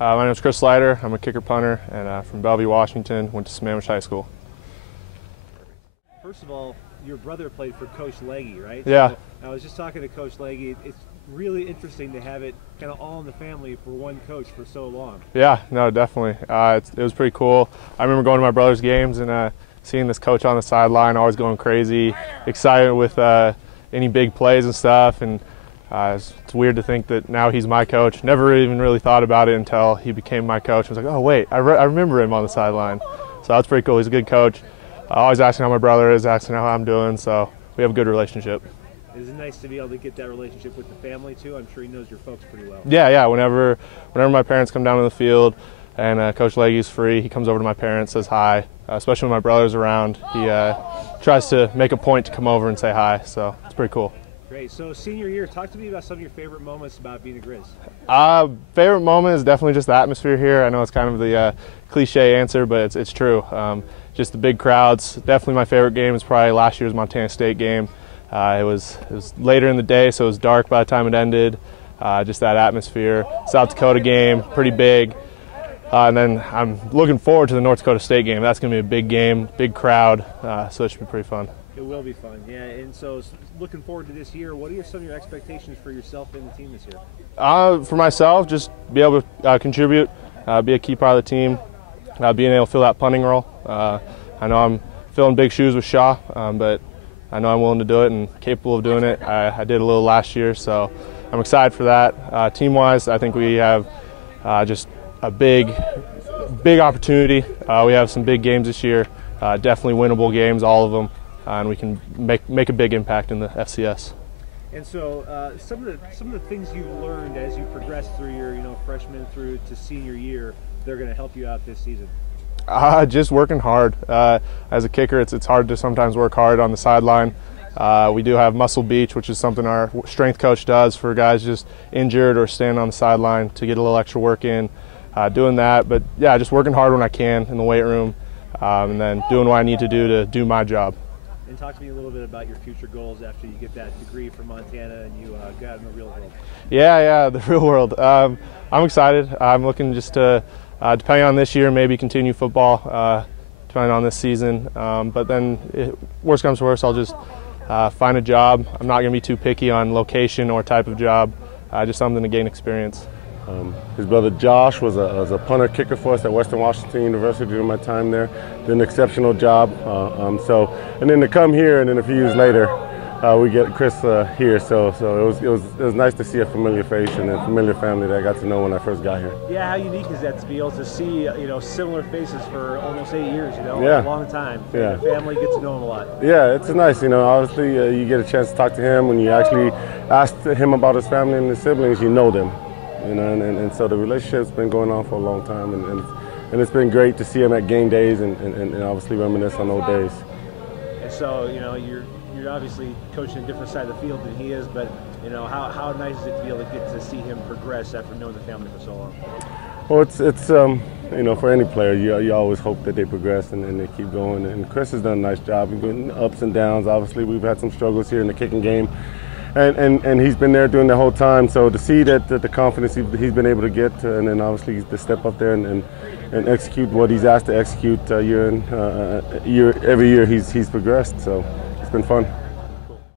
My name is Griz. I'm a kicker punter and from Bellevue, Washington. Went to Sammamish High School. First of all, your brother played for Coach Legge, right? Yeah. So I was just talking to Coach Legge. It's really interesting to have it kind of all in the family for one coach for so long. Yeah, no, definitely. It was pretty cool. I remember going to my brother's games and seeing this coach on the sideline, always going crazy, excited with any big plays and stuff. And it's weird to think that now he's my coach. Never even really thought about it until he became my coach. I was like, oh wait, I remember him on the sideline. So that's pretty cool. He's a good coach. Always asking how my brother is, asking how I'm doing. So we have a good relationship. Is it nice to be able to get that relationship with the family too? I'm sure he knows your folks pretty well. Yeah. Whenever my parents come down to the field and Coach Legge's free, he comes over to my parents, says hi. Especially when my brother's around, he tries to make a point to come over and say hi. So it's pretty cool. Great. So senior year, talk to me about some of your favorite moments about being a Griz. Favorite moment is definitely just the atmosphere here. I know it's kind of the cliche answer, but it's true. Just the big crowds. Definitely my favorite game is probably last year's Montana State game. It was later in the day, so it was dark by the time it ended. Just that atmosphere. South Dakota game, pretty big. And then I'm looking forward to the North Dakota State game. That's going to be a big game, big crowd, so it should be pretty fun. It will be fun, yeah. And so looking forward to this year, what are some of your expectations for yourself and the team this year? For myself, just be able to contribute, be a key part of the team, being able to fill that punting role. I know I'm filling big shoes with Shaw, but I know I'm willing to do it and capable of doing it. I did a little last year, so I'm excited for that. Team-wise, I think we have just a big opportunity. We have some big games this year, definitely winnable games, all of them, and we can make a big impact in the FCS. And so some of the things you've learned as you progress through your freshman through to senior year, they're going to help you out this season. Just working hard. As a kicker, it's hard to sometimes work hard on the sideline. We do have muscle beach, which is something our strength coach does for guys just injured or standing on the sideline to get a little extra work in. Doing that, but yeah, just working hard when I can in the weight room, and then doing what I need to do my job. And talk to me a little bit about your future goals after you get that degree from Montana and you go out in the real world. Yeah, the real world. I'm excited. I'm looking just to, depending on this year, maybe continue football, depending on this season. But then, worst comes to worst, I'll just find a job. I'm not going to be too picky on location or type of job, just something to gain experience. His brother Josh was a punter kicker for us at Western Washington University during my time there. Did an exceptional job. And then to come here, and then a few years later, we get Chris here. So it was nice to see a familiar face and a familiar family that I got to know when I first got here. Yeah, how unique is that to be able to see similar faces for almost 8 years? Yeah. A long time. Yeah. The family gets to know him a lot. Yeah, it's nice. Obviously you get a chance to talk to him when you actually ask him about his family and his siblings. You know them. And so the relationship's been going on for a long time, and it's been great to see him at game days and obviously reminisce on old days. And so you're obviously coaching a different side of the field than he is, but how nice is it to be able to get to see him progress after knowing the family for so long? Well, it's for any player, you always hope that they progress and they keep going. And Chris has done a nice job. He's been ups and downs. Obviously, we've had some struggles here in the kicking game. And he's been there during the whole time. So to see that the confidence he's been able to get, and then obviously to step up there and execute what he's asked to execute every year he's progressed. So it's been fun.